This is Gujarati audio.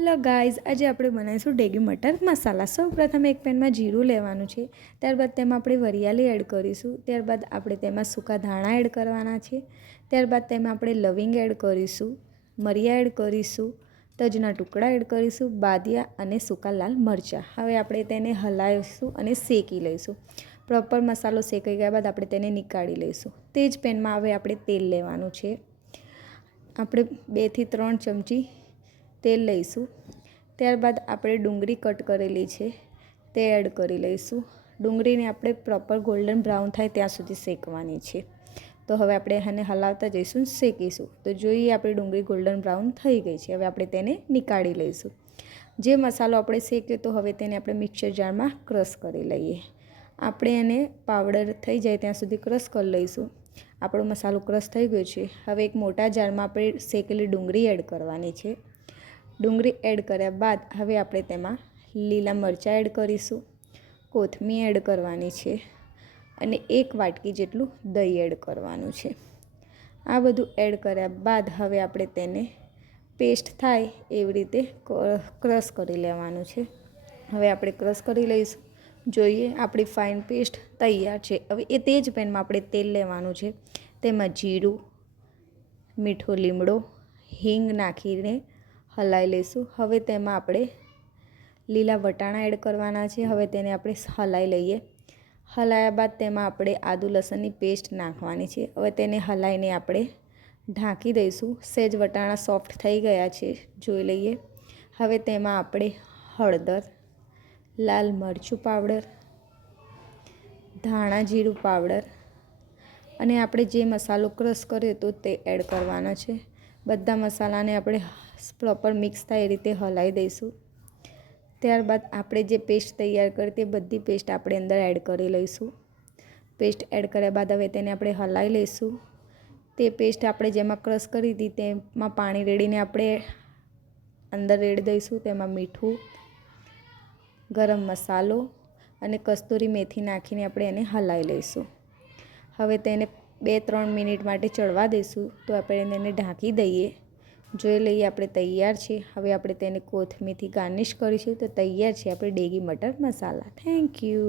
હેલો ગાઈઝ, આજે આપણે બનાવીશું ડેગી મટર મસાલા। સૌપ્રથમ એક પેનમાં જીરું લેવાનું છે, ત્યારબાદ તેમાં આપણે વરિયાળી એડ કરીશું, ત્યારબાદ આપણે તેમાં સૂકા ધાણા એડ કરવાના છે, ત્યારબાદ તેમાં આપણે લવિંગ એડ કરીશું, મરિયા એડ કરીશું, તજના ટુકડા એડ કરીશું, બાદિયા અને સૂકા લાલ મરચાં। હવે આપણે તેને હલાવીશું અને શેકી લઈશું। પ્રોપર મસાલો શેકાઈ ગયા બાદ આપણે તેને નીકાળી લઈશું। તે જ પેનમાં હવે આપણે તેલ લેવાનું છે। આપણે 2 થી 3 ચમચી તેલ લઈશું। ત્યારબાદ આપણે ડુંગળી કટ કરેલી છે તે એડ કરી લઈશું। ડુંગળીને આપણે પ્રોપર ગોલ્ડન બ્રાઉન થાય ત્યાં સુધી શેકવાની છે। તો હવે આપણે આને હલાવતા જઈશું, શેકીશું। તો જોઈએ આપણી ડુંગળી ગોલ્ડન બ્રાઉન થઈ ગઈ છે। હવે આપણે તેને નીકાળી લઈશું। જે મસાલો આપણે શેક્યો તો હવે તેને આપણે મિક્સર જારમાં ક્રશ કરી લઈએ। આપણે એને પાવડર થઈ જાય ત્યાં સુધી ક્રશ કરી લઈશું। આપણો મસાલો ક્રશ થઈ ગયો છે। હવે એક મોટા જારમાં આપણે શેકેલી ડુંગળી એડ કરવાની છે। ડુંગળી એડ કર્યા બાદ હવે આપણે તેમાં લીલા મરચાં એડ કરીશું, કોથમીર એડ કરવાની છે અને 1 વાટકી જેટલું દહીં એડ કરવાનું છે। આ બધું એડ કર્યા બાદ હવે આપણે તેને પેસ્ટ થાય એવી રીતે ક્રશ કરી લેવાનું છે। હવે આપણે ક્રશ કરી લઈશું। જોઈએ આપણી ફાઇન પેસ્ટ તૈયાર છે। હવે તે જ પેનમાં આપણે તેલ લેવાનું છે, તેમાં જીરું, મીઠો લીમડો, હિંગ નાખીને હલાવી લઈશું। હવે તેમાં આપણે લીલા વટાણા એડ કરવાના છે। હવે તેને આપણે હલાવી લઈએ। હલાવ્યા બાદ તેમાં આપણે આદુ લસણની પેસ્ટ નાખવાની છે। હવે તેને હલાવીને આપણે ઢાંકી દઈશું। સહેજ વટાણા સોફ્ટ થઈ ગયા છે, જોઈ લઈએ। હવે તેમાં આપણે હળદર, લાલ મરચું પાવડર, ધાણા જીરું પાવડર અને આપણે જે મસાલો ક્રશ કર્યો હતો તે એડ કરવાનો છે। બધા મસાલાને આપણે પ્રોપર મિક્સ થાય એ રીતે હલાવી દઈશું। ત્યારબાદ આપણે જે પેસ્ટ તૈયાર કરી તે બધી પેસ્ટ આપણે અંદર એડ કરી લઈશું। પેસ્ટ એડ કર્યા બાદ હવે તેને આપણે હલાવી લઈશું। તે પેસ્ટ આપણે જેમાં ક્રશ કરી હતી તેમાં પાણી રેડીને આપણે અંદર રેડી દઈશું। તેમાં મીઠું, ગરમ મસાલો અને કસ્તુરી મેથી નાખીને આપણે એને હલાવી લઈશું। હવે તેને 2-3 મિનિટ માટે ચડવા દઈશું। તો આપણે એને ઢાંકી દઈએ। જોઈ લઈએ આપણે તૈયાર છે। હવે આપણે તેને કોથમીરથી ગાર્નિશ કરીશું। તો તૈયાર છે આપણે ડેગી મટર મસાલા। Thank you.